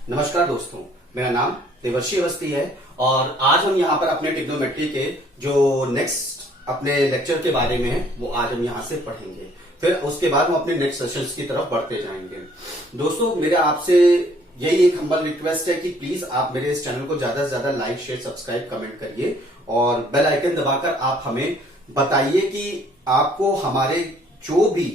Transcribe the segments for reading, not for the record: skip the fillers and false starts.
नमस्कार दोस्तों, मेरा नाम देवर्षि अवस्थी है और आज हम यहाँ पर अपने ट्रिग्नोमेट्री के जो नेक्स्ट अपने लेक्चर के बारे में है वो आज हम यहाँ से पढ़ेंगे। फिर उसके बाद हम अपने नेक्स्ट सेशंस की तरफ बढ़ते जाएंगे। दोस्तों, मेरा आपसे यही एक हम्बल रिक्वेस्ट है कि प्लीज आप मेरे इस चैनल को ज्यादा से ज्यादा लाइक, शेयर, सब्सक्राइब, कमेंट करिए और बेल आइकन दबाकर आप हमें बताइए कि आपको हमारे जो भी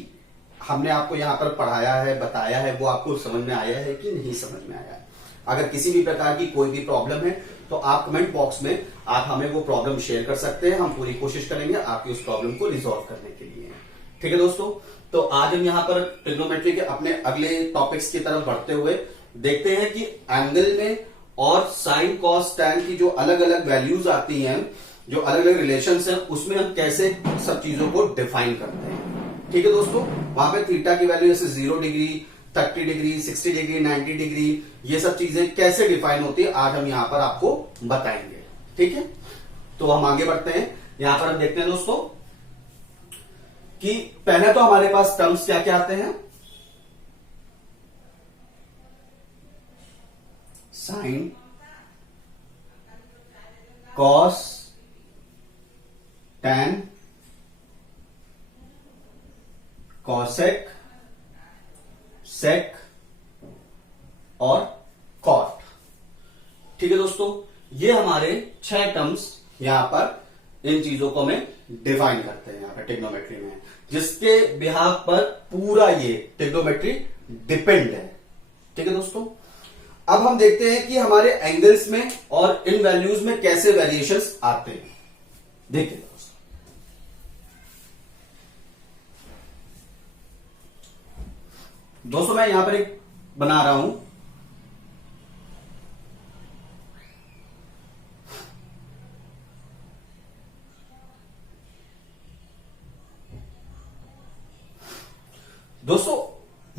हमने आपको यहाँ पर पढ़ाया है, बताया है, वो आपको समझ में आया है कि नहीं समझ में आया है। अगर किसी भी प्रकार की कोई भी प्रॉब्लम है तो आप कमेंट बॉक्स में आप हमें वो प्रॉब्लम शेयर कर सकते हैं। हम पूरी कोशिश करेंगे आपकी उस प्रॉब्लम को रिजॉल्व करने के लिए। ठीक है दोस्तों, तो आज हम यहाँ पर ट्रिग्नोमेट्री के अपने अगले टॉपिक्स की तरफ बढ़ते हुए देखते हैं कि एंगल में और साइन, कॉस, टैन की जो अलग अलग वैल्यूज आती हैं, जो अलग अलग रिलेशंस हैं, उसमें हम कैसे सब चीजों को डिफाइन करते हैं। ठीक है दोस्तों, वहां पे थीटा की वैल्यू जैसे 0 डिग्री, 30 डिग्री, 60 डिग्री, 90 डिग्री, ये सब चीजें कैसे डिफाइन होती है आज हम यहां पर आपको बताएंगे। ठीक है, तो हम आगे बढ़ते हैं। यहां पर हम देखते हैं दोस्तों कि पहले तो हमारे पास टर्म्स क्या क्या आते हैं। साइन, कॉस, टैन, कॉसेक, सेक और कॉट। ठीक है दोस्तों, ये हमारे 6 टर्म्स यहां पर इन चीजों को हमें डिफाइन करते हैं यहां पर ट्रिग्नोमेट्री में, जिसके बिहाफ पर पूरा ये ट्रिग्नोमेट्री डिपेंड है। ठीक है दोस्तों, अब हम देखते हैं कि हमारे एंगल्स में और इन वैल्यूज में कैसे वेरिएशंस आते हैं। देखिए दोस्तों, मैं यहां पर एक बना रहा हूं दोस्तों,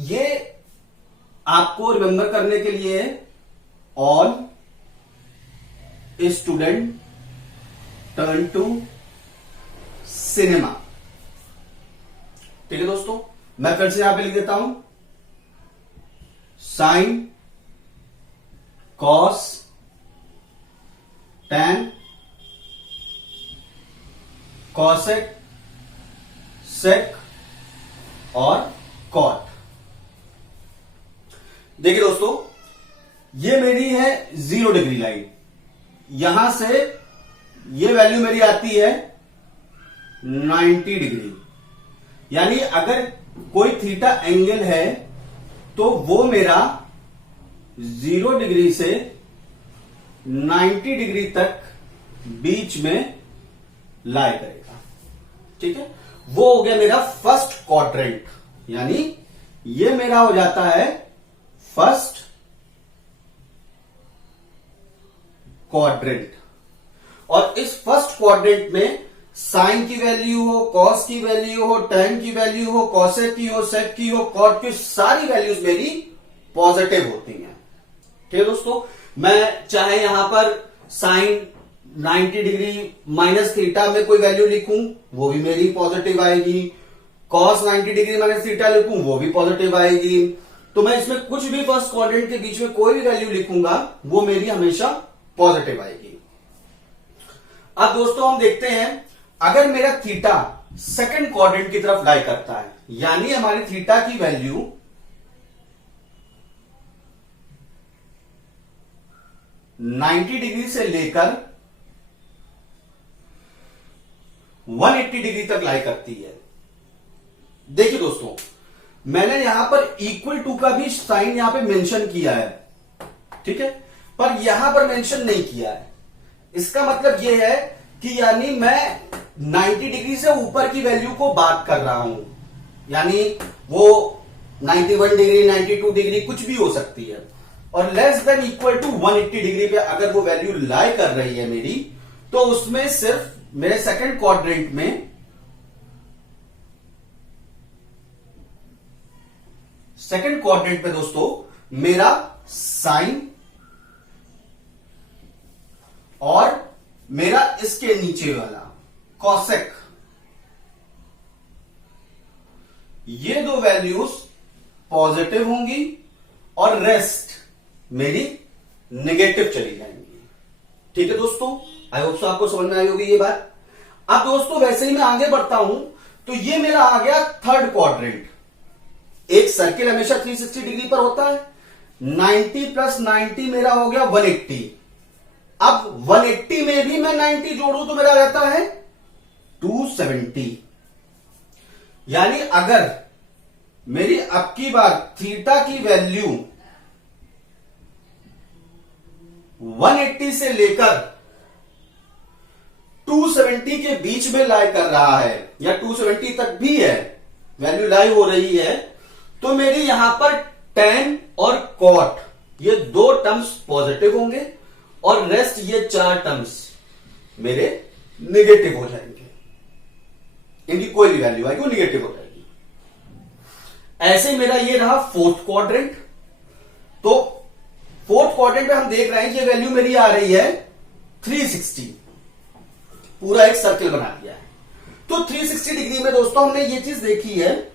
ये आपको रिमेंबर करने के लिए all student turn to cinema. ठीक है दोस्तों, मैं फिर से यहां पे लिख देता हूं साइन, कॉस, टैन, कॉसेक, सेक और कॉट। देखिए दोस्तों, ये मेरी है 0 डिग्री लाइन। यहां से ये वैल्यू मेरी आती है 90 डिग्री। यानी अगर कोई थीटा एंगल है तो वो मेरा 0 डिग्री से 90 डिग्री तक बीच में लाई करेगा। ठीक है, वो हो गया मेरा फर्स्ट क्वाड्रेंट, यानी ये मेरा हो जाता है फर्स्ट क्वाड्रेंट। और इस फर्स्ट क्वाड्रेंट में साइन की वैल्यू हो, कॉस की वैल्यू हो, टैन की वैल्यू हो, कॉसेक की हो, सेक की हो, कॉट की, सारी वैल्यूज मेरी पॉजिटिव होती हैं। ठीक है दोस्तों, मैं चाहे यहां पर साइन 90 डिग्री माइनस थीटा में कोई वैल्यू लिखूं वो भी मेरी पॉजिटिव आएगी, कॉस 90 डिग्री माइनस थीटा लिखूं वो भी पॉजिटिव आएगी। तो मैं इसमें कुछ भी फर्स्ट क्वाड्रेंट के बीच में कोई भी वैल्यू लिखूंगा वो मेरी हमेशा पॉजिटिव आएगी। अब दोस्तों हम देखते हैं, अगर मेरा थीटा सेकंड क्वाड्रेंट की तरफ लाई करता है, यानी हमारी थीटा की वैल्यू 90 डिग्री से लेकर 180 डिग्री तक लाई करती है। देखिए दोस्तों, मैंने यहां पर इक्वल टू का भी साइन यहां पे मेंशन किया है, ठीक है, पर यहां पर मेंशन नहीं किया है। इसका मतलब यह है कि यानी मैं 90 डिग्री से ऊपर की वैल्यू को बात कर रहा हूं, यानी वो 91 डिग्री, 92 डिग्री कुछ भी हो सकती है, और less than equal to 180 degree पे अगर वो वैल्यू लाई कर रही है मेरी, तो उसमें सिर्फ मेरे सेकंड क्वाड्रेंट में पे दोस्तों मेरा साइन और मेरा इसके नीचे वाला कॉसेक, ये दो वैल्यूज पॉजिटिव होंगी और रेस्ट मेरी नेगेटिव चली जाएंगी। ठीक है दोस्तों, आई होप सो आपको समझ में आई होगी ये बात। अब दोस्तों वैसे ही मैं आगे बढ़ता हूं तो ये मेरा आ गया थर्ड क्वाड्रेंट। एक सर्किल हमेशा 360 डिग्री पर होता है। 90 प्लस 90 मेरा हो गया 180। अब 180 में भी मैं 90 जोड़ू तो मेरा रहता है 270। यानी अगर मेरी अब की बार थीटा की वैल्यू 180 से लेकर 270 के बीच में लाई कर रहा है या 270 तक भी है वैल्यू लाई हो रही है, तो मेरी यहां पर tan और cot ये दो टर्म्स पॉजिटिव होंगे और रेस्ट ये चार टर्म्स मेरे नेगेटिव हो जाएंगे। इनकी कोई भी वैल्यू आएगी वो नेगेटिव हो जाएगी। ऐसे मेरा ये रहा फोर्थ क्वाड्रेंट। तो फोर्थ क्वाड्रेंट में हम देख रहे हैं कि ये वैल्यू मेरी आ रही है 360। पूरा एक सर्किल बना दिया है। तो 360 डिग्री में दोस्तों हमने ये चीज देखी है,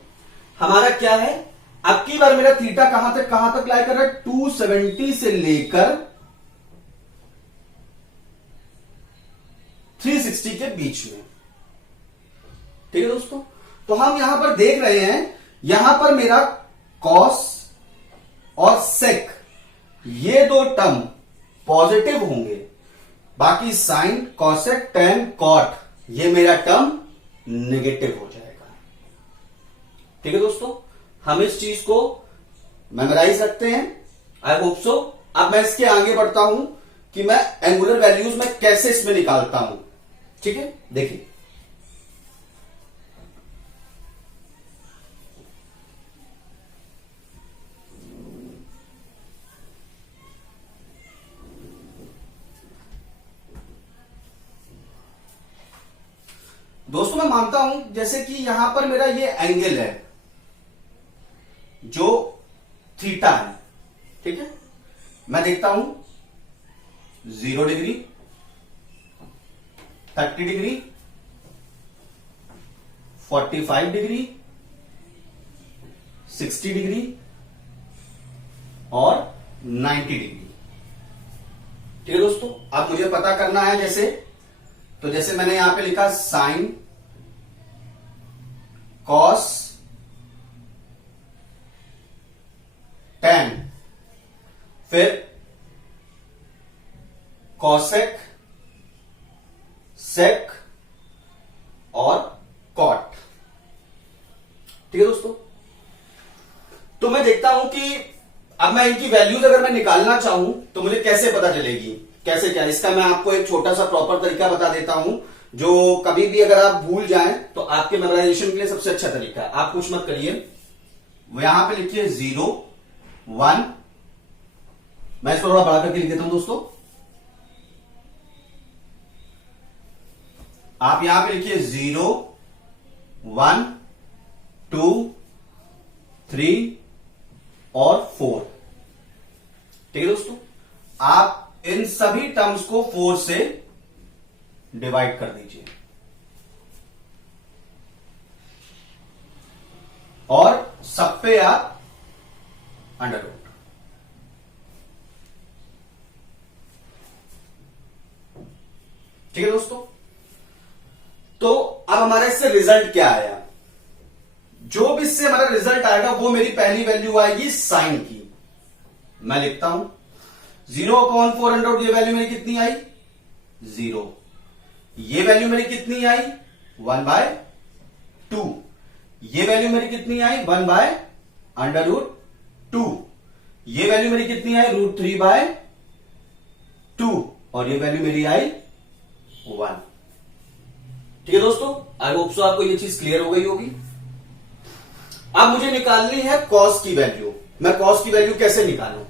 हमारा क्या है, अब की बार मेरा थीटा कहां तक लाई कर रहा है, 270 से लेकर 360 के बीच में। ठीक है दोस्तों, तो हम यहां पर देख रहे हैं, यहां पर मेरा कॉस और सेक ये दो टर्म पॉजिटिव होंगे, बाकी साइन, कॉसेक, टेन, कॉट ये मेरा टर्म नेगेटिव हो जाएगा। ठीक है दोस्तों, हम इस चीज को मेमोराइज रखते हैं। I hope so. अब मैं इसके आगे बढ़ता हूं कि मैं एंगुलर वैल्यूज में कैसे इसमें निकालता हूं। ठीक है, देखिए दोस्तों, मैं मानता हूं जैसे कि यहां पर मेरा ये एंगल है जो थीटा है। ठीक है, मैं देखता हूं 0 डिग्री, 30 डिग्री, 45 डिग्री, 60 डिग्री और 90 डिग्री। ठीक है दोस्तों, अब मुझे पता करना है जैसे मैंने यहां पे लिखा साइन, कॉस, टेन, फिर कॉसेक, सेक और कॉट। ठीक है दोस्तों, तो मैं देखता हूं कि अब मैं इनकी वैल्यूज अगर मैं निकालना चाहूं तो मुझे कैसे पता चलेगी, कैसे क्या। इसका मैं आपको एक छोटा सा प्रॉपर तरीका बता देता हूं, जो कभी भी अगर आप भूल जाएं तो आपके मेमोराइजेशन के लिए सबसे अच्छा तरीका है। आप कुछ मत करिए, यहां पे लिखिए 0, 1। मैं इसको थोड़ा बड़ा करके लिख देता हूं दोस्तों। आप यहां पे लिखिए 0, 1, 2, 3 और 4। ठीक है दोस्तों, आप इन सभी टर्म्स को 4 से डिवाइड कर दीजिए और सब पे आप अंडर रूट। ठीक है दोस्तों, तो अब हमारा इससे रिजल्ट क्या आया, जो भी इससे हमारा रिजल्ट आएगा वो मेरी पहली वैल्यू आएगी साइन की। मैं लिखता हूं 0/400, ये वैल्यू मेरी कितनी आई, 0। ये वैल्यू मेरी कितनी आई, 1/2। ये वैल्यू मेरी कितनी आई, 1/√2। ये वैल्यू मेरी कितनी आई, √3/2। और ये वैल्यू मेरी आई 1। ठीक है दोस्तों, आई होप सो आपको ये चीज क्लियर हो गई होगी। अब मुझे निकालनी है कॉस की वैल्यू। मैं कॉस की वैल्यू कैसे निकालूं,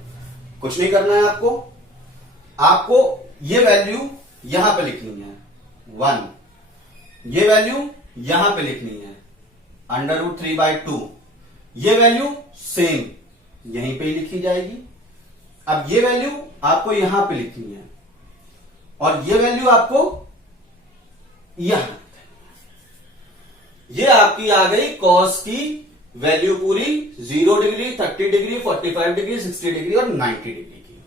कुछ नहीं करना है आपको ये वैल्यू यहां पे लिखनी है 1, ये वैल्यू यहां पे लिखनी है √3/2। ये वैल्यू सेम यहीं पे ही लिखी जाएगी। अब ये वैल्यू आपको यहां पे लिखनी है और ये वैल्यू आपको यहां। ये आपकी आ गई कॉस की वैल्यू पूरी 0 डिग्री, 30 डिग्री, 45 डिग्री, 60 डिग्री और 90 डिग्री की।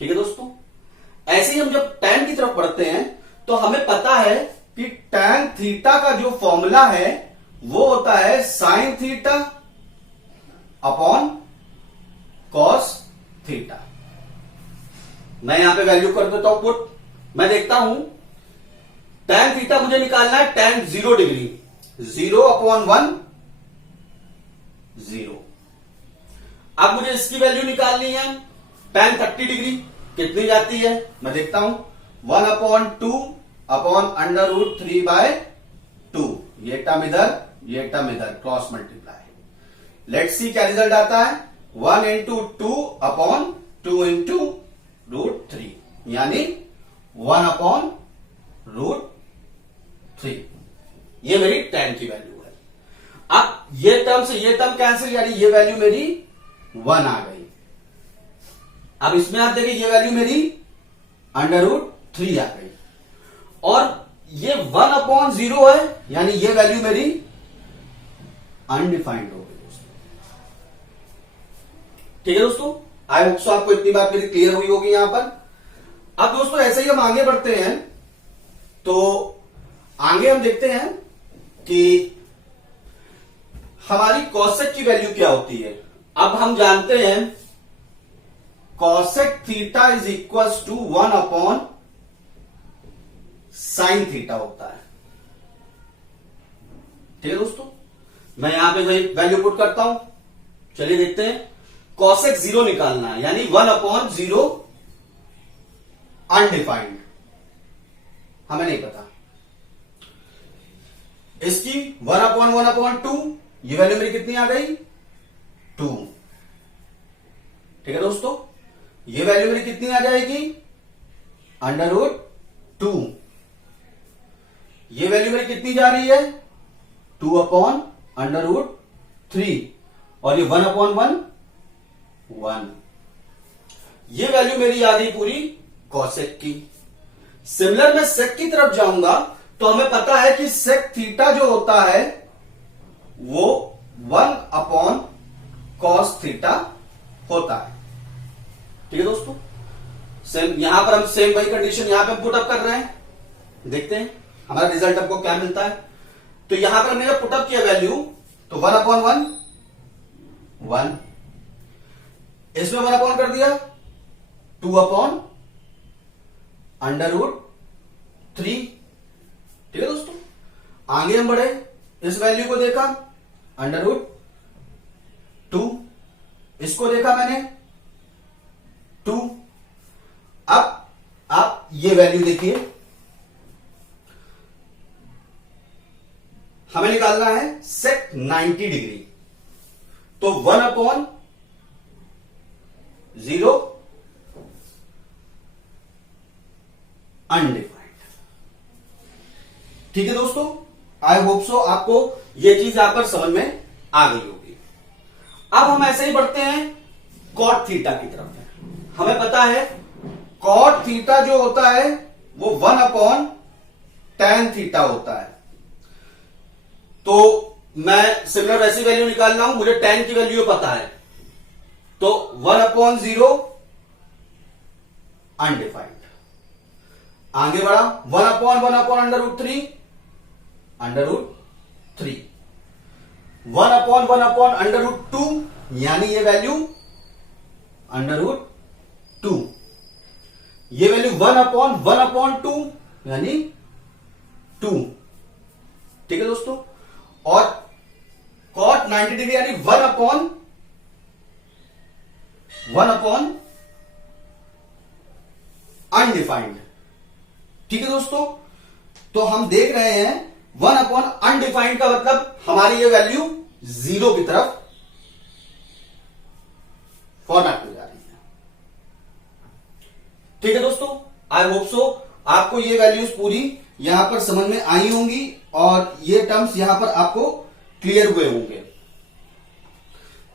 ठीक है दोस्तों। ऐसे ही हम जब tan की तरफ बढ़ते हैं तो हमें पता है कि tan थीटा का जो फॉर्मूला है वो होता है sin theta upon cos theta. मैं यहां पे वैल्यू कर देता हूं पुट। मैं देखता हूं tan थीटा मुझे निकालना है tan 0 डिग्री, 0 अपॉन 1 0। अब मुझे इसकी वैल्यू निकालनी है tan 30 डिग्री, कितनी जाती है मैं देखता हूं 1 upon 2 upon under root 3 by 2। ये टर्म इधर, ये टर्म इधर, क्रॉस मल्टीप्लाई। लेट्स सी क्या रिजल्ट आता है 1 इंटू 2 अपॉन 2 इंटू रूट 3, यानी 1 अपॉन रूट 3। ये मेरी tan की वैल्यू है। अब ये टर्म से ये टर्म कैंसिल, यानी ये वैल्यू मेरी 1 आ गई। अब इसमें आप देखिए ये वैल्यू मेरी अंडर रूट 3 आ गई, और ये 1 अपॉन 0 है, यानी ये वैल्यू मेरी अनडिफाइंड हो गई दोस्तों। ठीक है दोस्तों, आई होप सो आपको इतनी बात मेरी क्लियर हुई होगी यहां पर। अब दोस्तों ऐसे ही हम आगे बढ़ते हैं, तो आगे हम देखते हैं कि हमारी कॉसेक की वैल्यू क्या होती है। अब हम जानते हैं cosec theta is equal to 1 upon sine theta होता है। ठीक है दोस्तों, मैं यहां पे वही वैल्यू पुट करता हूं। चलिए देखते हैं, कॉसेक 0 निकालना है, यानी 1 अपॉन 0 अनडिफाइंड, हमें नहीं पता। इसकी 1 अपॉन 1 अपॉन 2, ये वैल्यू मेरी कितनी आ गई 2। ठीक है दोस्तों, ये वैल्यू मेरी कितनी आ जाएगी अंडर रूट 2। ये वैल्यू मेरी कितनी जा रही है 2 अपॉन अंडर रूट 3, और ये 1 अपॉन 1। ये वैल्यू मेरी आ गई पूरी कॉसेक की। सिमिलर मैं सेक की तरफ जाऊंगा तो हमें पता है कि सेक थीटा जो होता है वो 1 अपॉन कॉस थीटा होता है। ठीक है दोस्तों, सेम यहां पर हम सेम वही कंडीशन यहां पे हम पुटअप कर रहे हैं, देखते हैं हमारा रिजल्ट हमको क्या मिलता है। तो यहां पर हमने जब पुटअप किया वैल्यू, तो 1 अपॉन 1, इसमें 1 अपॉन कर दिया 2 अपॉन अंडर रूट 3। ठीक है दोस्तों, आगे हम बढ़े, इस वैल्यू को देखा अंडर रूट 2, इसको देखा मैंने 2। अब आप ये वैल्यू देखिए, हमें निकालना है सेक 90 डिग्री, तो 1 अपॉन 0 अनडिफाइंड। ठीक है दोस्तों, आई होप सो आपको ये चीज यहां पर समझ में आ गई होगी। अब हम ऐसे ही बढ़ते हैं कॉट थीटा की तरफ। हमें पता है कॉट थीटा जो होता है वो 1 अपॉन tan थीटा होता है। तो मैं सिमिलर वैसी वैल्यू निकाल रहा हूं, मुझे tan की वैल्यू पता है, तो 1 अपॉन 0 अनडिफाइंड। आगे बढ़ा 1 upon under root 3, under root 3, 1 upon under root 2, यानी ये वैल्यू अंडर रूट 2। ये वैल्यू 1 अपॉन 2, यानी 2। ठीक है दोस्तों, और कॉट 90 डिग्री यानी 1 अपॉन अनडिफाइंड। ठीक है दोस्तों, तो हम देख रहे हैं 1 अपॉन अनडिफाइंड का मतलब हमारी ये वैल्यू 0 की तरफ फॉर्मेट में जा रही है। ठीक है दोस्तों, आई होप सो आपको ये वैल्यूज पूरी यहां पर समझ में आई होंगी और ये टर्म्स यहां पर आपको क्लियर हुए होंगे।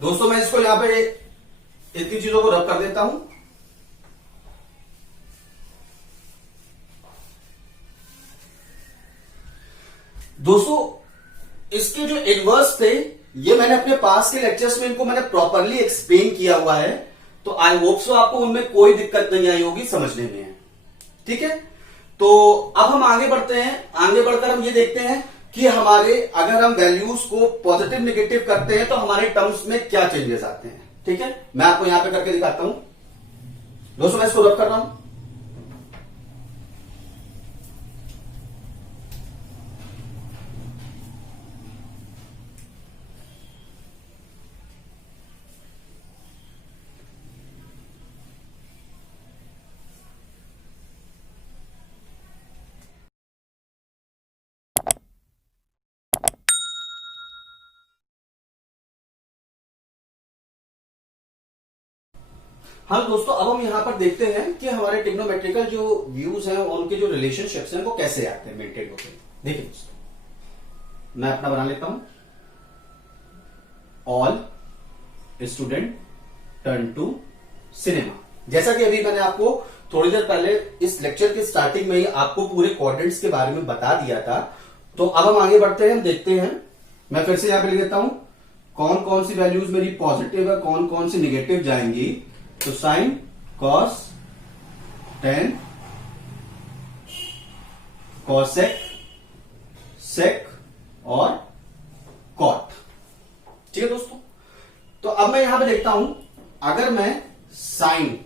दोस्तों मैं इसको यहां पे इतनी चीजों को रब कर देता हूं। दोस्तों इसके जो इनवर्स थे ये मैंने अपने पास के लेक्चर्स में इनको मैंने प्रॉपरली एक्सप्लेन किया हुआ है, तो आई होप सो आपको उनमें कोई दिक्कत नहीं आई होगी समझने में। ठीक है, तो अब हम आगे बढ़ते हैं। आगे बढ़कर हम ये देखते हैं कि हमारे अगर हम वैल्यूज को पॉजिटिव नेगेटिव करते हैं तो हमारे टर्म्स में क्या चेंजेस आते हैं। ठीक है, मैं आपको यहां पे करके दिखाता हूं दोस्तों, मैं इसको रब कर रहा हूं। हाँ दोस्तों, अब हम यहां पर देखते हैं कि हमारे ट्रिग्नोमेट्रिकल जो व्यूज हैं और उनके जो रिलेशनशिप्स हैं वो कैसे आते हैं, मेंटेन होते हैं। देखिए दोस्तों, मैं अपना बना लेता हूं। All student turn to cinema. जैसा कि अभी मैंने आपको थोड़ी देर पहले इस लेक्चर के स्टार्टिंग में ही आपको पूरे क्वाड्रेंट्स के बारे में बता दिया था। तो अब हम आगे बढ़ते हैं, हम देखते हैं। मैं फिर से यहां पे लिख देता हूं कौन कौन सी वैल्यूज मेरी पॉजिटिव है, कौन कौन सी निगेटिव जाएंगी। तो साइन, कॉस, टेन, कॉसेक, सेक और कॉट। ठीक है दोस्तों, तो अब मैं यहां पे देखता हूं, अगर मैं साइन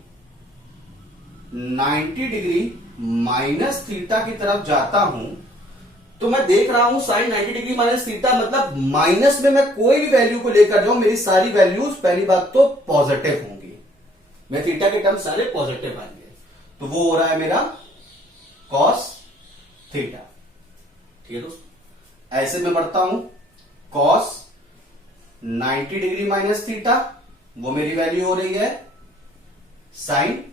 90 डिग्री माइनस थीटा की तरफ जाता हूं तो मैं देख रहा हूं साइन 90 डिग्री माइनस थीटा मतलब माइनस में मैं कोई भी वैल्यू को लेकर जाऊं मेरी सारी वैल्यूज पहली बात तो पॉजिटिव होंगी। मैं थीटा के टर्म सारे पॉजिटिव आएंगे, तो वो हो रहा है मेरा कॉस थीटा। ठीक है दोस्तों, ऐसे में बढ़ता हूं कॉस 90 डिग्री माइनस थीटा, वो मेरी वैल्यू हो रही है साइन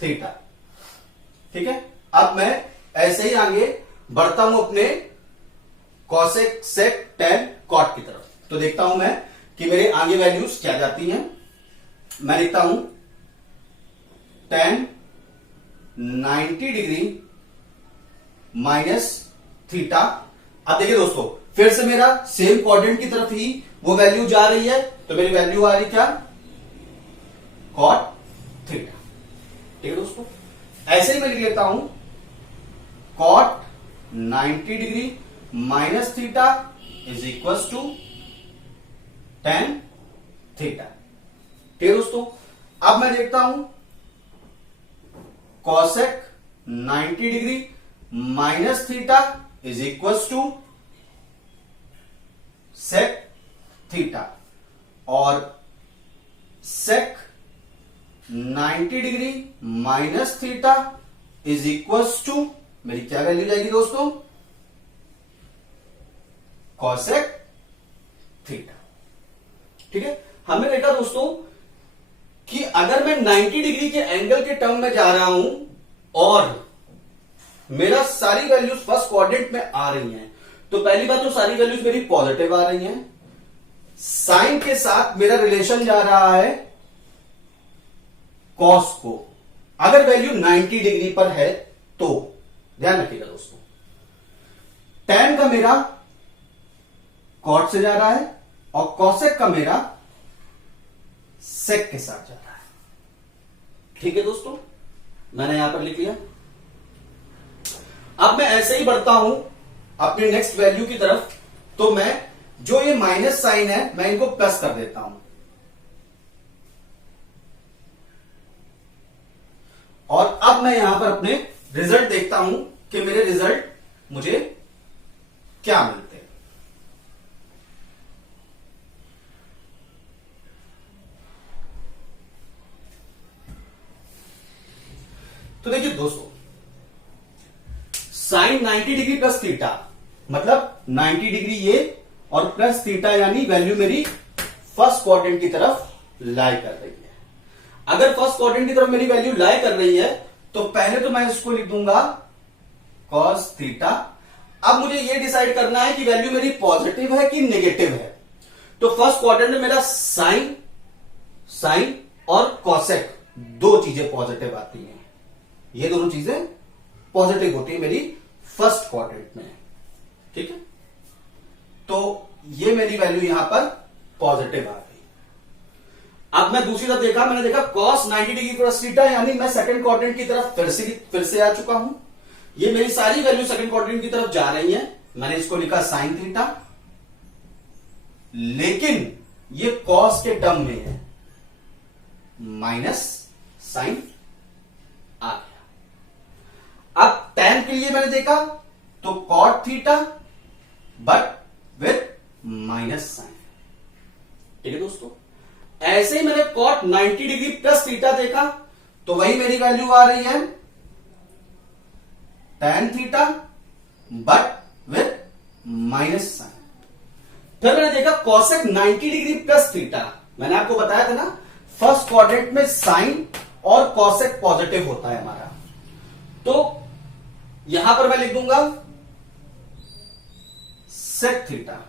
थीटा। ठीक है, अब मैं ऐसे ही आगे बढ़ता हूं अपने कॉसेक, सेक, टेन, कॉट की तरफ। तो देखता हूं मैं कि मेरे आगे वैल्यूज क्या जाती हैं। मैं लिखता हूं टेन 90 डिग्री माइनस थीटा। अब देखिए दोस्तों, फिर से मेरा सेम क्वाड्रेंट की तरफ ही वो वैल्यू जा रही है, तो मेरी वैल्यू आ रही क्या, कॉट थीटा। ठीक है दोस्तों, ऐसे ही मैं लिख लेता हूं cot 90 degree minus theta is equal to tan theta. ठीक है दोस्तों, अब मैं देखता हूं cosec 90 degree minus theta is equal to sec theta, और sec 90 degree minus theta is equal to मेरी क्या वैल्यू जाएगी दोस्तों, कॉसेक थीटा। ठीक है, हमने देखा दोस्तों कि अगर मैं 90 डिग्री के एंगल के टर्म में जा रहा हूं और मेरा सारी वैल्यूज फर्स्ट क्वाड्रेंट में आ रही हैं, तो पहली बात तो सारी वैल्यूज मेरी पॉजिटिव आ रही हैं। साइन के साथ मेरा रिलेशन जा रहा है कॉस को, अगर वैल्यू 90 डिग्री पर है तो ध्यान रखिएगा दोस्तों। टेन का मेरा कॉट से जा रहा है और कॉसेक का मेरा सेक के साथ जा रहा है। ठीक है दोस्तों, मैंने यहां पर लिख लिया। अब मैं ऐसे ही बढ़ता हूं अपने नेक्स्ट वैल्यू की तरफ, तो मैं जो ये माइनस साइन है मैं इनको प्लस कर देता हूं, और अब मैं यहां पर अपने रिजल्ट देखता हूं कि मेरे रिजल्ट मुझे क्या मिलते हैं। तो देखिए दोस्तों, साइन 90 डिग्री प्लस थीटा मतलब 90 डिग्री ये और प्लस थीटा यानी वैल्यू मेरी फर्स्ट क्वाड्रेंट की तरफ लाई कर रही है। अगर फर्स्ट क्वाड्रेंट की तरफ मेरी वैल्यू लाई कर रही है तो पहले तो मैं इसको लिख दूंगा कॉस थीटा। अब मुझे ये डिसाइड करना है कि वैल्यू मेरी पॉजिटिव है कि नेगेटिव है। तो फर्स्ट क्वाड्रेंट में मेरा साइन और कॉसेक दो चीजें पॉजिटिव आती हैं, ये दोनों चीजें पॉजिटिव होती है मेरी फर्स्ट क्वाड्रेंट में। ठीक है, तो ये मेरी वैल्यू यहां पर पॉजिटिव आ गई। अब मैं दूसरी तरफ देखा, मैंने देखा cos 90 डिग्री प्लस थीटा, यानी मैं सेकंड क्वाड्रेंट की तरफ फिर से आ चुका हूं। ये मेरी सारी वैल्यू सेकंड क्वाड्रेंट की तरफ जा रही है। मैंने इसको लिखा साइन थीटा, लेकिन ये कॉस के टर्म में है, माइनस साइन आ गया। अब tan के लिए मैंने देखा तो cot theta but with minus sine. ठीक है दोस्तों, ऐसे ही मैंने cot 90 डिग्री प्लस थीटा देखा तो वही मेरी वैल्यू आ रही है tan theta but with minus sine. फिर मैंने देखा cosec 90 डिग्री प्लस थीटा। मैंने आपको बताया था ना, फर्स्ट क्वाड्रेंट में साइन और cosec पॉजिटिव होता है हमारा, तो यहां पर मैं लिख दूंगा sec थीटा।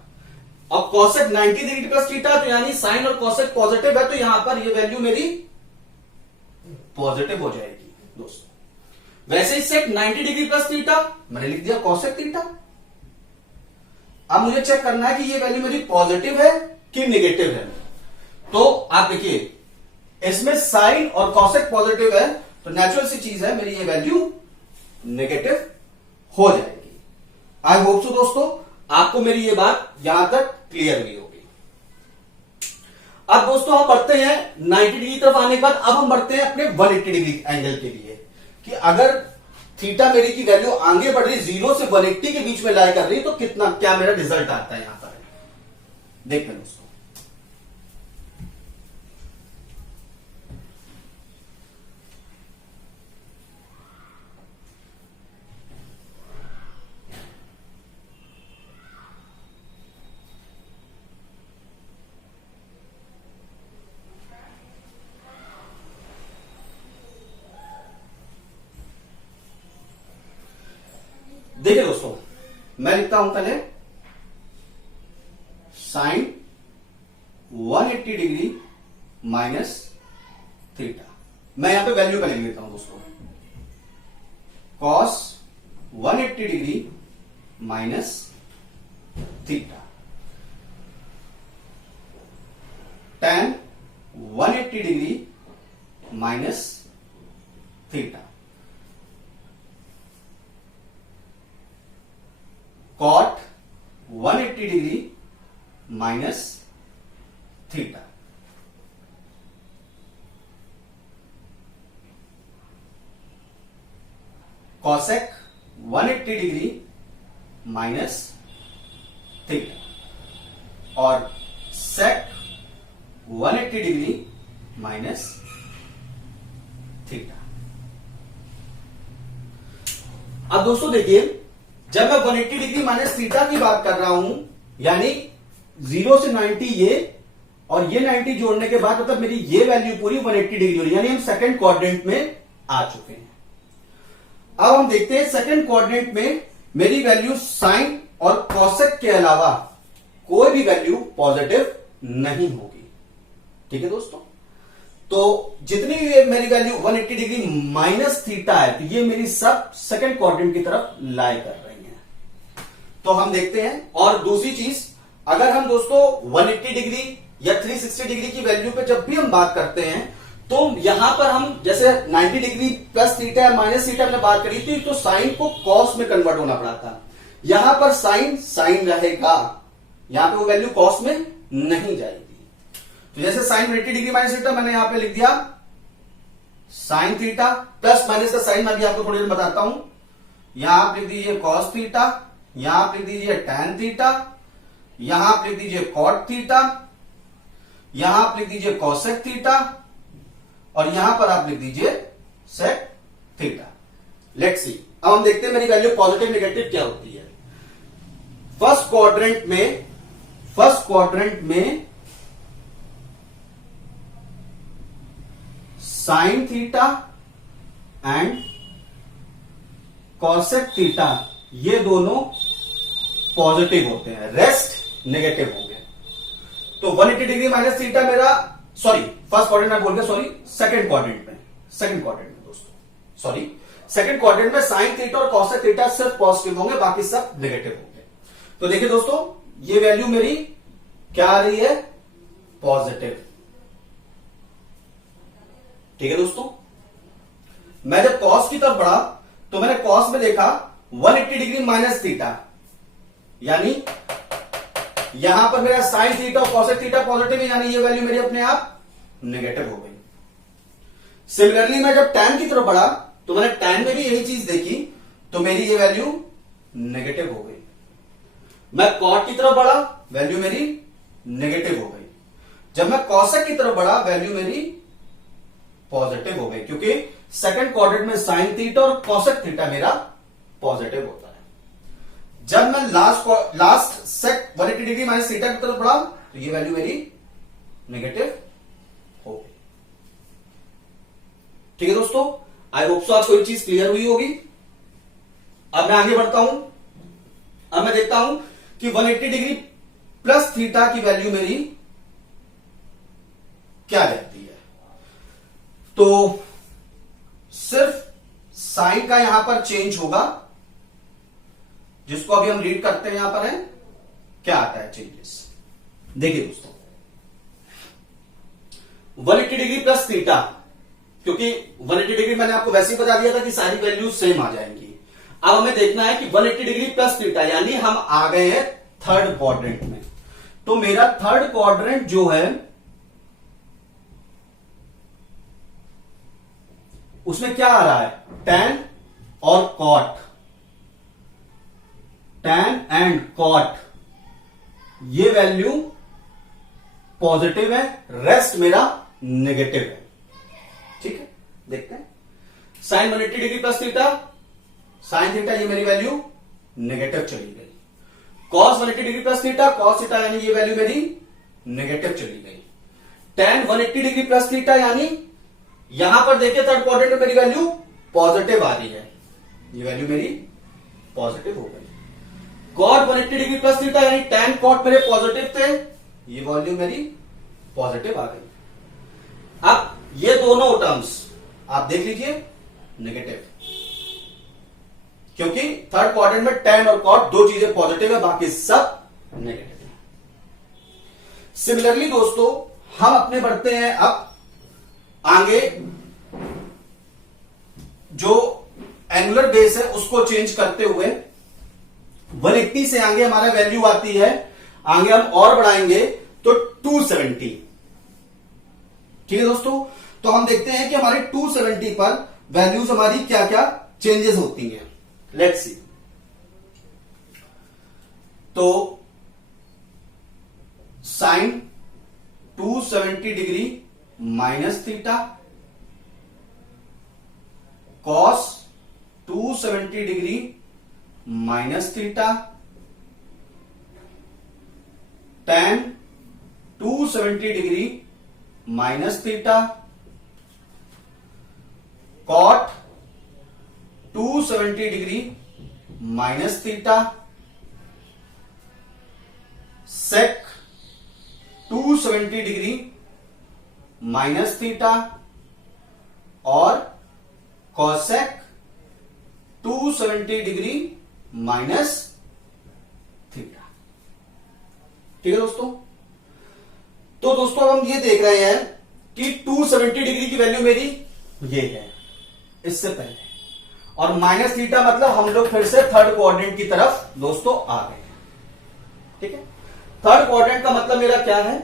अब cosec 90 डिग्री प्लस थीटा, तो यानी साइन और cosec पॉजिटिव है, तो यहां पर ये वैल्यू मेरी पॉजिटिव हो जाएगी दोस्तों। वैसे ही sec 90 डिग्री प्लस थीटा मैंने लिख दिया cosec थीटा। अब मुझे चेक करना है कि ये वैल्यू मेरी पॉजिटिव है कि नेगेटिव है। तो आप देखिए, इसमें साइन और cosec पॉजिटिव है, तो नेचुरल सी चीज है, मेरी ये वैल्यू नेगेटिव हो जाएगी। आई होप सो दोस्तों आपको मेरी ये बात यहां तक क्लियर हुई होगी। अब दोस्तों हम बढ़ते हैं 90 डिग्री तरफ आने के बाद, अब हम बढ़ते हैं अपने 180 डिग्री एंगल के लिए, कि अगर थीटा मेरी की वैल्यू आगे बढ़ रही, 0 से 180 के बीच में लाई कर रही, तो कितना क्या मेरा रिजल्ट आता है यहां पर, देखते हैं दोस्तों। देखिए दोस्तों, मैं लिखता हूं पहले साइन 180 डिग्री माइनस थीटा। मैं यहां पे वैल्यू का लिख लेता हूं दोस्तों, cos 180 degree minus theta, tan 180 degree minus theta, cot 180 degree minus theta, cosec 180 degree minus theta और sec 180 डिग्री माइनस थीटा। अब दोस्तों देखिए, जब मैं 180 डिग्री माइनस थीटा की बात कर रहा हूं, यानी 0 से 90 ये और ये 90 जोड़ने के बाद मतलब मेरी ये वैल्यू पूरी 180 डिग्री हो रही है, यानी हम सेकंड क्वाड्रेंट में आ चुके हैं। अब हम देखते हैं सेकंड क्वाड्रेंट में मेरी वैल्यू साइन और कॉसेक के अलावा कोई भी वैल्यू पॉजिटिव नहीं होगी। ठीक है दोस्तों, तो जितनी भी मेरी वैल्यू 180 डिग्री माइनस थीटा है, तो ये मेरी सब सेकंड क्वाड्रेंट की तरफ लाई कर रही है। तो हम देखते हैं, और दूसरी चीज, अगर हम दोस्तों 180 डिग्री या 360 डिग्री की वैल्यू पे जब भी हम बात करते हैं, तो यहां पर हम जैसे 90 डिग्री प्लस थीटा या माइनस थीटा हमने बात करी थी, तो साइन को कॉस में कन्वर्ट होना पड़ा था। यहां पर साइन साइन रहेगा, यहां पे वो वैल्यू कॉस में नहीं जाएगी। तो जैसे साइन 180 डिग्री माइनस थीटा मैंने यहां पे लिख दिया साइन थीटा, प्लस माइनस का साइन मैं भी आपको थोड़ी देर बताता हूं। यहां आप लिख दीजिए कॉस थीटा, यहां आप लिख दीजिए टैन थीटा, यहां आप लिख दीजिए कॉट थीटा, यहां आप लिख दीजिए कॉसेक थीटा और यहां पर आप लिख दीजिए सेक थीटा। लेट्स सी, अब हम देखते हैं मेरी वैल्यू पॉजिटिव नेगेटिव क्या होती है। फर्स्ट क्वाड्रेंट में sine theta and cosec theta ये दोनों पॉजिटिव होते हैं, रेस्ट नेगेटिव होंगे। तो 180 डिग्री माइनस थीटा मेरा, सॉरी फर्स्ट क्वाड्रेंट में बोल गया, सॉरी सेकंड क्वाड्रेंट में दोस्तों, सॉरी सेकंड क्वाड्रेंट में साइन थीटा और कॉसेक थीटा सिर्फ पॉजिटिव होंगे, बाकी सब नेगेटिव होंगे। तो देखिए दोस्तों, ये वैल्यू मेरी क्या आ रही है, पॉजिटिव। ठीक है दोस्तों, मैं जब कॉस की तरफ बढ़ा तो मैंने कॉस में देखा 180 डिग्री माइनस थीटा, यानी यहां पर मेरा साइन थीटा और कॉसेक थीटा पॉजिटिव है, यानी ये वैल्यू मेरी अपने आप नेगेटिव हो गई। सिमिलरली मैं जब tan की तरफ बढ़ा तो मैंने tan में भी यही चीज देखी, तो मेरी ये वैल्यू नेगेटिव हो गई। मैं कॉट की तरफ बढ़ा, वैल्यू मेरी नेगेटिव हो गई। जब मैं कॉसेक की तरफ बढ़ा, वैल्यू मेरी पॉजिटिव हो गई, क्योंकि सेकंड क्वाड्रेंट में साइन थीटा और कॉसेक थीटा मेरा पॉजिटिव होता है। जब मैं लास्ट सेक 180 डिग्री माइनस थीटा की तरफ बढ़ा तो ये वैल्यू मेरी नेगेटिव हो गई। ठीक है दोस्तों, आई होप सो आपको ये चीज क्लियर हुई होगी। अब मैं आगे बढ़ता हूं। अब मैं देखता हूं कि 180 डिग्री प्लस थीटा की वैल्यू मेरी क्या रहती है। तो सिर्फ साइन का यहां पर चेंज होगा, जिसको अभी हम रीड करते हैं। यहां पर है क्या आता है चेंजेस, देखिए दोस्तों, 180 डिग्री प्लस थीटा, क्योंकि 180 डिग्री मैंने आपको वैसे ही बता दिया था कि सारी वैल्यूज सेम आ जाएंगी। अब हमें देखना है कि 180 डिग्री प्लस थीटा, यानी हम आ गए हैं थर्ड क्वाड्रेंट में। तो मेरा थर्ड क्वाड्रेंट जो है उसमें क्या आ रहा है, tan और cot, tan एंड cot, ये वैल्यू पॉजिटिव है, रेस्ट मेरा नेगेटिव है। ठीक है, देखते हैं। Sine 180 degree plus theta, sine theta, ये मेरी वैल्यू नेगेटिव चली गई। Cos 180 degree plus theta, cos theta, यानी ये वैल्यू मेरी नेगेटिव चली गई। tan 180 डिग्री प्लस थीटा, यानी यहां पर देखिए थर्ड क्वाड्रेंट में मेरी वैल्यू पॉजिटिव आ रही है, ये वैल्यू मेरी पॉजिटिव हो गई। cot 180 डिग्री प्लस थीटा, यानी tan cot मेरे पॉजिटिव थे, ये वैल्यू मेरी पॉजिटिव आ गई। अब ये दोनों टर्म्स आप देख लीजिए नेगेटिव, क्योंकि थर्ड क्वाड्रेंट में tan और cot दो चीजें पॉजिटिव है, बाकी सब नेगेटिव है। सिमिलरली दोस्तों, हम अपने बढ़ते हैं अब आगे, जो एंगुलर बेस है उसको चेंज करते हुए 180 से आगे हमारा वैल्यू आती है, आगे हम और बढ़ाएंगे तो 270। ठीक है दोस्तों, तो हम देखते हैं कि हमारे 270 पर वैल्यूज हमारी क्या क्या चेंजेस होती हैं। Let's see. तो sine 270 degree minus theta, cos 270 degree minus theta, tan 270 degree minus theta, cot 270 degree minus theta, sec 270 degree minus theta और cosec 270 डिग्री माइनस थीटा। ठीक है दोस्तों, तो दोस्तों हम ये देख रहे हैं कि 270 डिग्री की वैल्यू मेरी ये है इससे पहले, और माइनस थीटा मतलब हम लोग फिर से थर्ड क्वाड्रेंट की तरफ दोस्तों आ गए हैं। ठीक है, थर्ड क्वाड्रेंट का मतलब मेरा क्या है,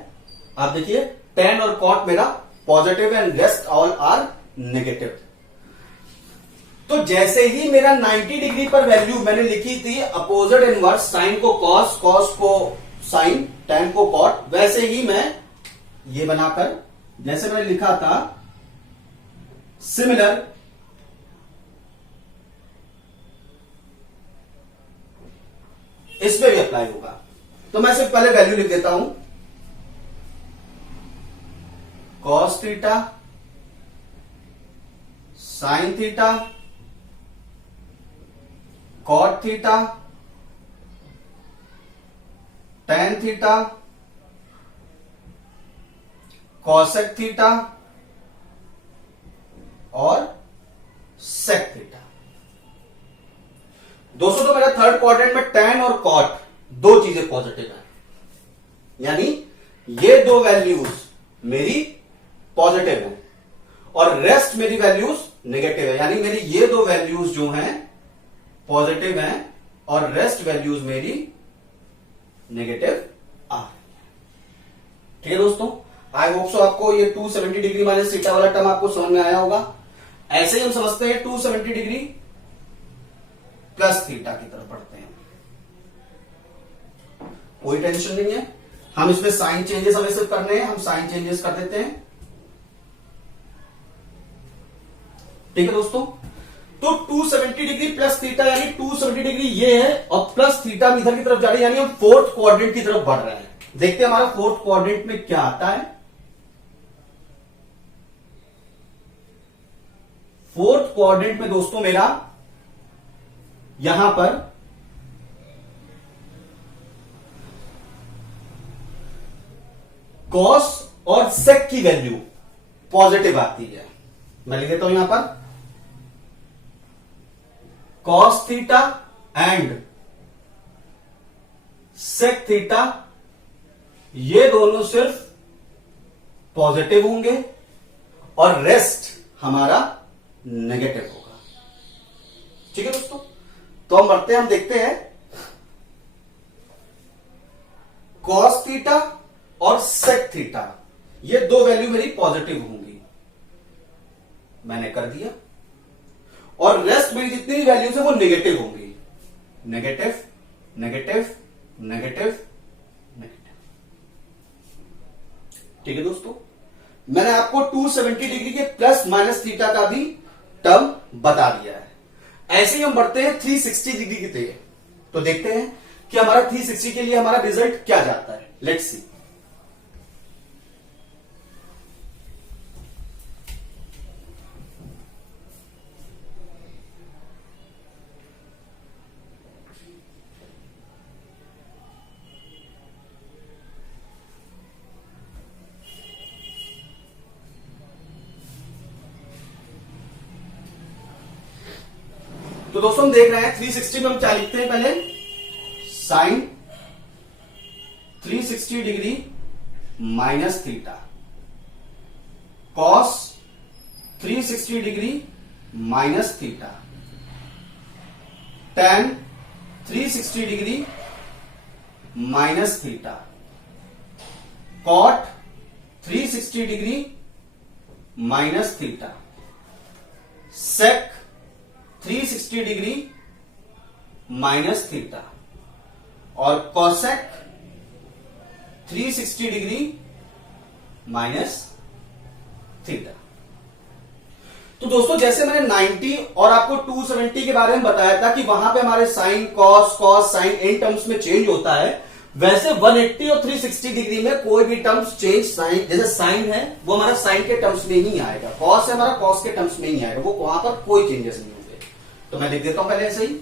आप देखिए tan और cot मेरा positive and rest all are negative. तो जैसे ही मेरा 90 डिग्री पर वैल्यू मैंने लिखी थी अपोजिट इनवर्स, साइन को कॉस, कॉस को साइन, tan को cot, वैसे ही मैं ये बनाकर जैसे मैंने लिखा था सिमिलर इसमें भी अप्लाई होगा। तो मैं सिर्फ पहले वैल्यू लिख देता हूं, cos theta, sine theta, cot theta, tan theta, cosec theta और सेक थीटा। दोस्तों, तो मेरा थर्ड क्वाड्रेंट में tan और cot दो चीजें पॉजिटिव है, यानी ये दो वैल्यूज मेरी पॉजिटिव है, और रेस्ट मेरी वैल्यूज नेगेटिव है, यानी मेरी ये दो वैल्यूज जो हैं पॉजिटिव हैं और रेस्ट वैल्यूज मेरी नेगेटिव आ रही है। ठीक है दोस्तों, आई होप सो आपको ये 270 डिग्री माइनस थीटा वाला टर्म आपको समझ में आया होगा। ऐसे ही हम समझते हैं 270 डिग्री प्लस थीटा की तरफ बढ़ते हैं। कोई टेंशन नहीं है, हम इसमें साइन चेंजेस हमें सिर्फ करने हैं, हम साइन चेंजेस कर देते हैं। ठीक है दोस्तों, तो 270 डिग्री प्लस थीटा यानी 270 डिग्री ये है और प्लस थीटा इधर की तरफ जा रही है, यानी हम फोर्थ क्वाड्रेंट की तरफ बढ़ रहे हैं। देखते हैं हमारा फोर्थ क्वाड्रेंट में क्या आता है। फोर्थ क्वाड्रेंट में दोस्तों मेरा यहां पर कॉस और सेक की वैल्यू पॉजिटिव आती है। मैं लिख देता हूं यहां पर cos theta and sec theta ये दोनों सिर्फ पॉजिटिव होंगे और रेस्ट हमारा नेगेटिव होगा। ठीक है दोस्तों, तो हम बढ़ते हैं, हम देखते हैं कॉस थीटा और सेक थीटा ये दो वैल्यू मेरी पॉजिटिव होंगी, मैंने कर दिया, और रेस्ट मेरी जितनी भी वैल्यूज है वो नेगेटिव होंगी। Negative negative negative negative. ठीक है दोस्तों, मैंने आपको 270 डिग्री के प्लस माइनस थीटा का भी टर्म बता दिया है। ऐसे ही हम बढ़ते हैं 360 डिग्री की तरफ, तो देखते हैं कि हमारा 360 के लिए हमारा रिजल्ट क्या जाता है। Let's see. तो दोस्तों हम देख रहे हैं 360 में हम क्या लिखते हैं, पहले sine 360 degree minus theta, cos 360 degree minus theta, tan 360 degree minus theta, cot 360 degree minus theta, sec 360 degree minus theta और कॉसेक 360 डिग्री माइनस थीटा। तो दोस्तों जैसे मैंने 90 और आपको 270 के बारे में बताया था कि वहां पे हमारे साइन कॉस कॉस साइन इन टर्म्स में चेंज होता है, वैसे 180 और 360 डिग्री में कोई भी टर्म्स चेंज साइन, जैसे साइन है वो हमारा साइन के टर्म्स में ही आएगा, कॉस है हमारा कॉस के टर्म्स में ही आएगा, वो वहां पर कोई चेंजेस नहीं होंगे। तो मैं लिख देता हूं पहले ऐसे ही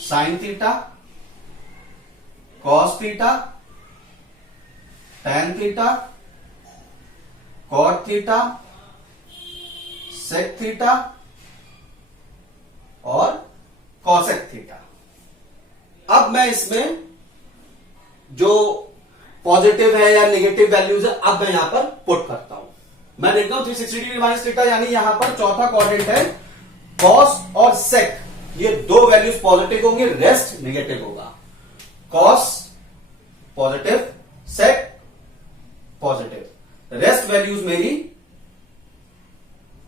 sine theta cos theta tan theta cot theta sec theta और कॉसेक थीटा। अब मैं इसमें जो पॉजिटिव है या नेगेटिव वैल्यूज है अब मैं यहां पर पुट करता हूं। मैं देखता हूं 360 डिग्री माइनस थीटा यानी यहां पर चौथा क्वाड्रेंट है, कॉस और सेक ये दो वैल्यूज पॉजिटिव होंगे, रेस्ट नेगेटिव होगा। कॉस पॉजिटिव सेक पॉजिटिव, रेस्ट वैल्यूज मेरी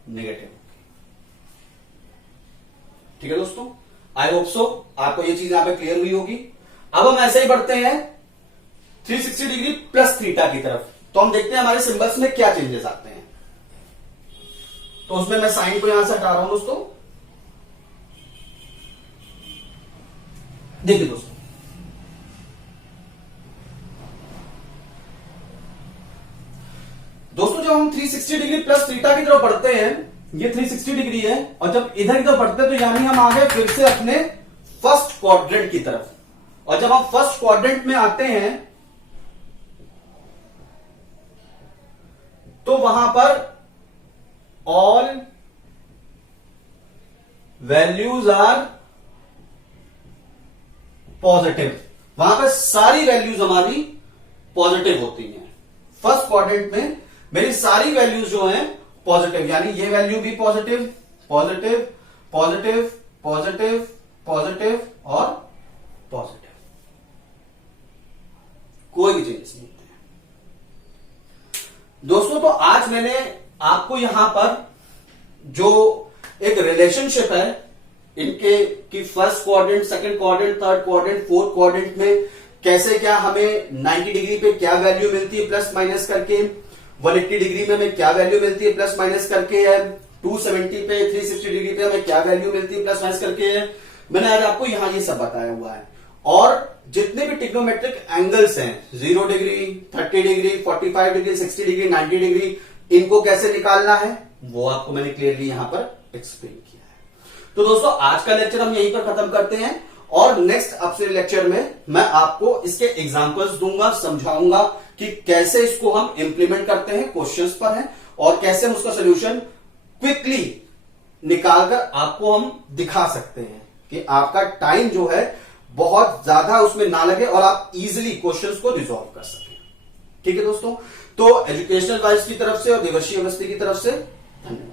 नेगेटिव। ठीक है दोस्तों, आई होप सो आपको ये चीज यहां पे क्लियर हुई होगी। अब हम ऐसे ही बढ़ते हैं 360 डिग्री प्लस थीटा की तरफ, तो हम देखते हैं हमारे सिंबल्स में क्या चेंजेस आते हैं। तो उसमें मैं साइन को यहां से हटा रहा हूं दोस्तों। देखिए दोस्तों, जब हम 360 डिग्री प्लस थीटा की तरफ बढ़ते हैं, ये 360 डिग्री है, और जब इधर की तरफ बढ़ते हैं तो यानी हम आ गए फिर से अपने फर्स्ट क्वाड्रेंट की तरफ। और जब हम फर्स्ट क्वाड्रेंट में आते हैं तो वहां पर ऑल वैल्यूज आर पॉजिटिव, वहां पर सारी वैल्यूज हमारी पॉजिटिव होती हैं। फर्स्ट क्वाड्रेंट में मेरी सारी वैल्यूज जो हैं पॉजिटिव, यानी ये वैल्यू भी positive, positive, positive, positive, positive और पॉजिटिव, कोई भी चेंजेस नहीं होते हैं। दोस्तों तो आज मैंने आपको यहां पर जो एक रिलेशनशिप है इनके कि first quadrant, second quadrant, third quadrant, fourth quadrant में कैसे क्या हमें 90 डिग्री पे क्या वैल्यू मिलती है प्लस माइनस करके, 180 डिग्री में हमें क्या वैल्यू मिलती है प्लस माइनस करके है, 270 पे 360 डिग्री पे हमें क्या वैल्यू मिलती है प्लस माइनस करके है, मैंने आज आपको यहां ये सब बताया हुआ है। और जितने भी ट्रिग्नोमेट्रिक एंगल्स हैं 0 degree, 30 degree, 45 degree, 60 degree, 90 degree, इनको कैसे निकालना है वो आपको मैंने क्लियरली यहां पर एक्सप्लेन किया है। तो दोस्तों आज का लेक्चर हम यहीं पर खत्म करते हैं और नेक्स्ट आपसे लेक्चर में मैं आपको इसके एग्जांपल्स दूंगा, समझाऊंगा कि कैसे इसको हम इंप्लीमेंट करते हैं, क्वेश्चंस पर है, और कैसे हम उसका सोल्यूशन क्विकली निकालकर आपको हम दिखा सकते हैं कि आपका टाइम जो है बहुत ज्यादा उसमें ना लगे और आप इजीली क्वेश्चंस को रिजॉल्व कर सकें। ठीक है दोस्तों, तो एजुकेशनल वाइज की तरफ से और देवर्षि अवस्थी की तरफ से धन्यवाद।